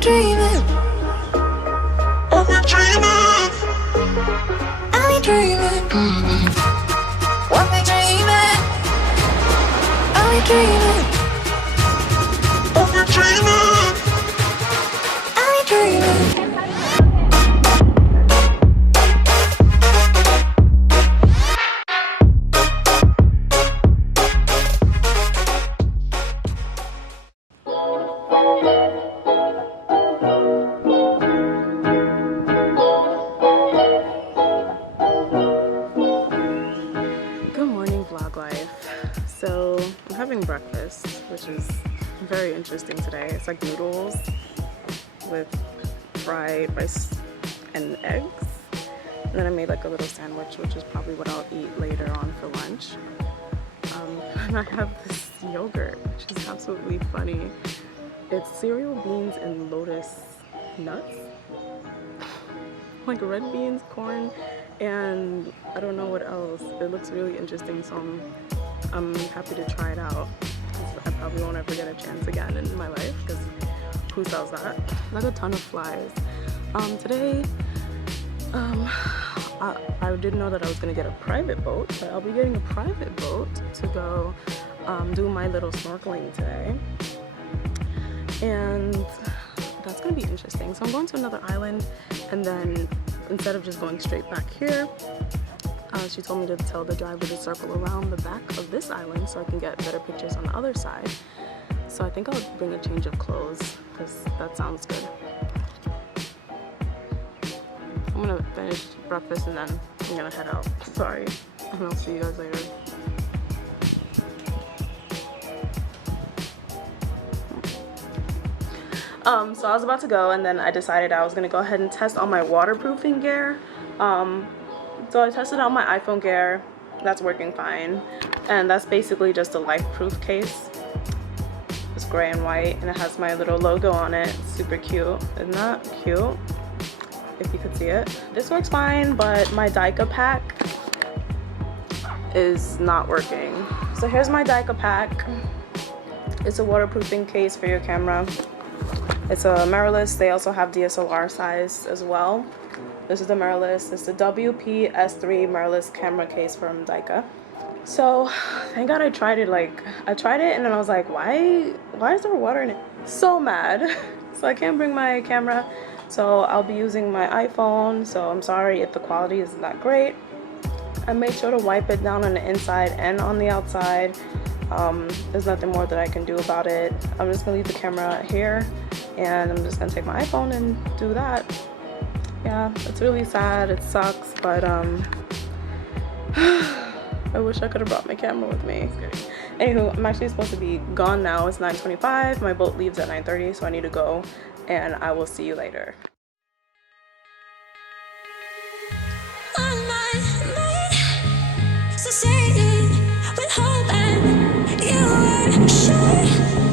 dreaming? Are we dreaming? Are we dreaming? Are we dreaming? Are we dreaming? Are we dreaming? Are we dreaming? So I'm having breakfast, which is very interesting today. It's like noodles with fried rice and eggs. And then I made like a little sandwich, which is probably what I'll eat later on for lunch. And I have this yogurt, which is absolutely funny. It's cereal, beans, and lotus nuts. Like red beans, corn, and I don't know what else. It looks really interesting, so I'm happy to try it out. I probably won't ever get a chance again in my life, because who sells that? Like a ton of flies. Today, I didn't know that I was gonna get a private boat, but I'll be getting a private boat to go do my little snorkeling today. And that's gonna be interesting. So I'm going to another island, and then instead of just going straight back here, she told me to tell the driver to circle around the back of this island so I can get better pictures on the other side. So I think I'll bring a change of clothes, because that sounds good. I'm gonna finish breakfast and then I'm gonna head out. Sorry, and I'll see you guys later. So I was about to go, and then I decided I was gonna go ahead and test all my waterproofing gear. So I tested out my iPhone gear. That's working fine, and that's basically just a life-proof case. It's gray and white, and it has my little logo on it. It's super cute. Isn't that cute? If you could see it. This works fine, but my Leica pack is not working. So here's my Leica pack. It's a waterproofing case for your camera. It's a mirrorless. They also have DSLR size as well. This is the mirrorless. It's the WP S3 mirrorless camera case from Leica. So thank God I tried it. I tried it and then I was like, why is there water in it? So mad. So I can't bring my camera. So I'll be using my iPhone. So I'm sorry if the quality is not great. I made sure to wipe it down on the inside and on the outside. There's nothing more that I can do about it. I'm just gonna leave the camera here, and I'm just gonna take my iPhone and do that. Yeah, it's really sad, it sucks, but I wish I could have brought my camera with me. Anywho, I'm actually supposed to be gone now. It's 9:25. My boat leaves at 9:30, so I need to go, and I will see you later.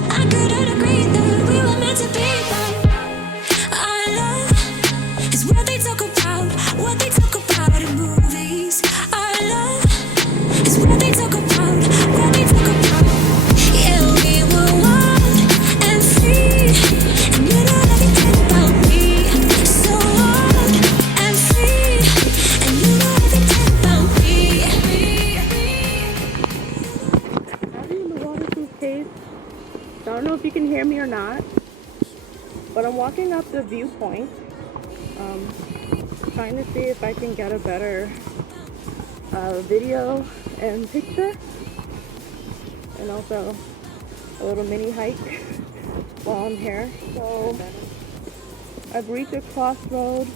I couldn't agree that we were meant to be, but our love is what they talk about in movies. Our love is what they talk about, Yeah, we were wild and free, and you know everything about me. So wild and free, and you know everything about me. I'm in the waterproof case. I don't know if you can hear me or not, but I'm walking up the viewpoint, trying to see if I can get a better video and picture, and also a little mini hike while I'm here. So I've reached a crossroad.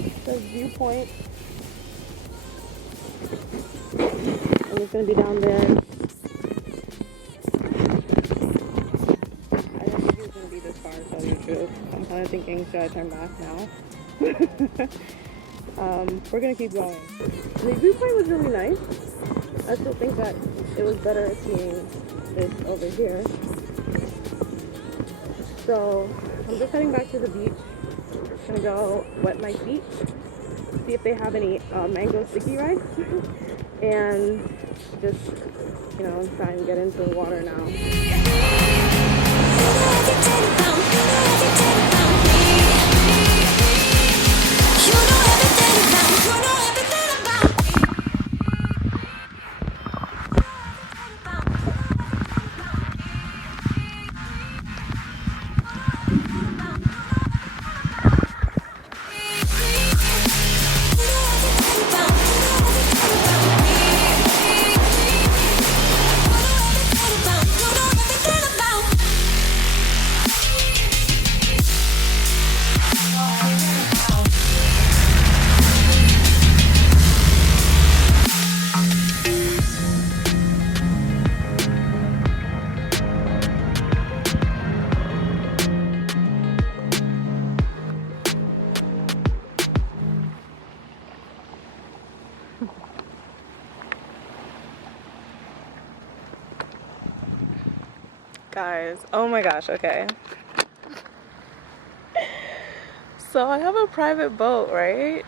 It says viewpoint. I'm just gonna be down there. I'm kind of thinking, should I turn back now? We're gonna keep going. The viewpoint was really nice. I still think that it was better seeing this over here. So I'm just heading back to the beach. I'm gonna go wet my feet, see if they have any mango sticky rice, and just, you know, try and get into the water now. guys. Oh my gosh, okay. So I have a private boat, right?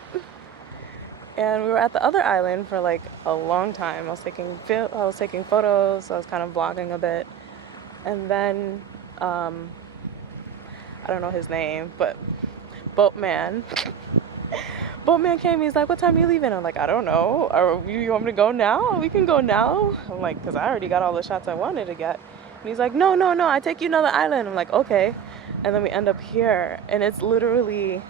And we were at the other island for like a long time. I was taking photos, so I was kind of vlogging a bit. And then I don't know his name, but Boatman came. He's like, "What time are you leaving?" I'm like, "I don't know. You want me to go now? We can go now." I'm like, because I already got all the shots I wanted to get. And he's like, no, I take you to another island. I'm like, okay. And then we end up here, and it's literally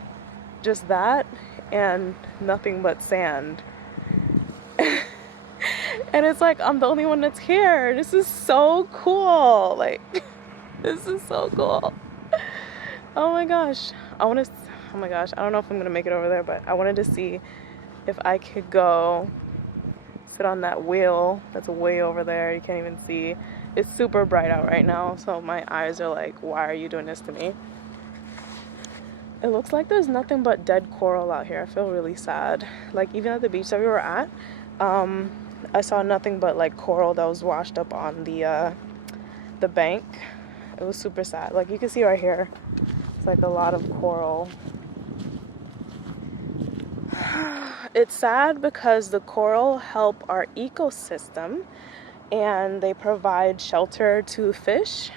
just that and nothing but sand. And it's like, I'm the only one that's here. This is so cool. Like, this is so cool. Oh my gosh. Oh my gosh, I don't know if I'm gonna make it over there, but I wanted to see if I could go sit on that wheel that's way over there. You can't even see. It's super bright out right now, so my eyes are like, why are you doing this to me? It looks like there's nothing but dead coral out here. I feel really sad. Like, even at the beach that we were at, I saw nothing but like coral that was washed up on the bank. It was super sad. Like, you can see right here, it's like a lot of coral. It's sad because the coral help our ecosystem and they provide shelter to fish.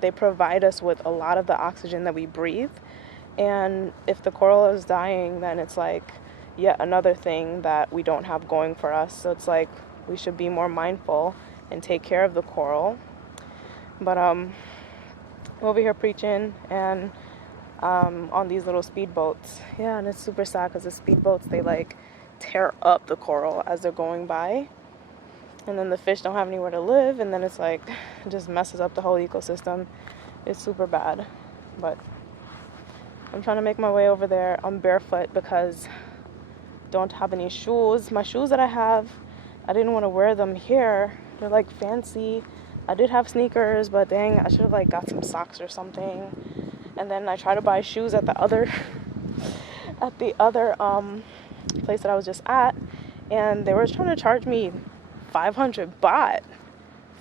They provide us with a lot of the oxygen that we breathe. And if the coral is dying, then it's like yet another thing that we don't have going for us. So it's like we should be more mindful and take care of the coral. But over here preaching and on these little speedboats. Yeah, and it's super sad because the speedboats, they like tear up the coral as they're going by. And then the fish don't have anywhere to live, and then it's like, it just messes up the whole ecosystem. It's super bad. But I'm trying to make my way over there. I'm barefoot because don't have any shoes. My shoes that I have, I didn't want to wear them here. They're like fancy. I did have sneakers, but dang, I should have like got some socks or something. And then I tried to buy shoes at the other place that I was just at, and they were trying to charge me 500 baht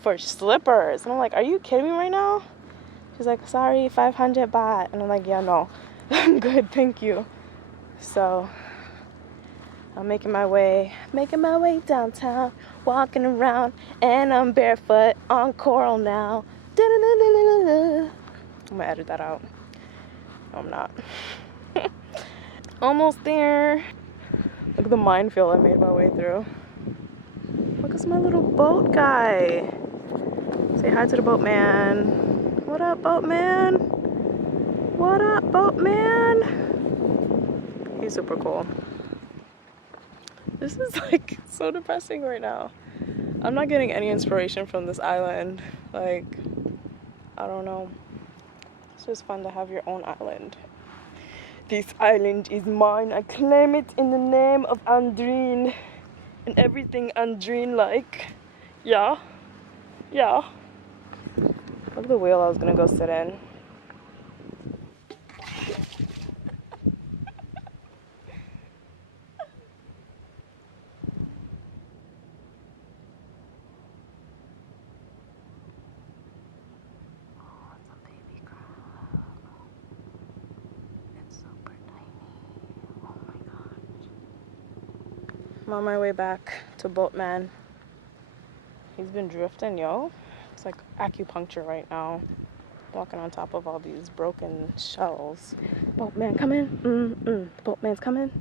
for slippers. And I'm like, are you kidding me right now? She's like, sorry, 500 baht. And I'm like, yeah, no, I'm good, thank you. So I'm making my way downtown, walking around, and I'm barefoot on coral now. I'm gonna edit that out. No, I'm not. Almost there. Look at the minefield I made my way through. Look at my little boat guy. Say hi to the boatman. What up, boatman? What up, boatman? He's super cool. This is like so depressing right now. I'm not getting any inspiration from this island. Like, I don't know. It's just fun to have your own island. This island is mine. I claim it in the name of Andreene and everything Andreene like. Yeah. Yeah. Look at the whale I was gonna go sit in. I'm on my way back to Boatman. He's been drifting, yo. It's like acupuncture right now. Walking on top of all these broken shells. Boatman coming. The boatman's coming.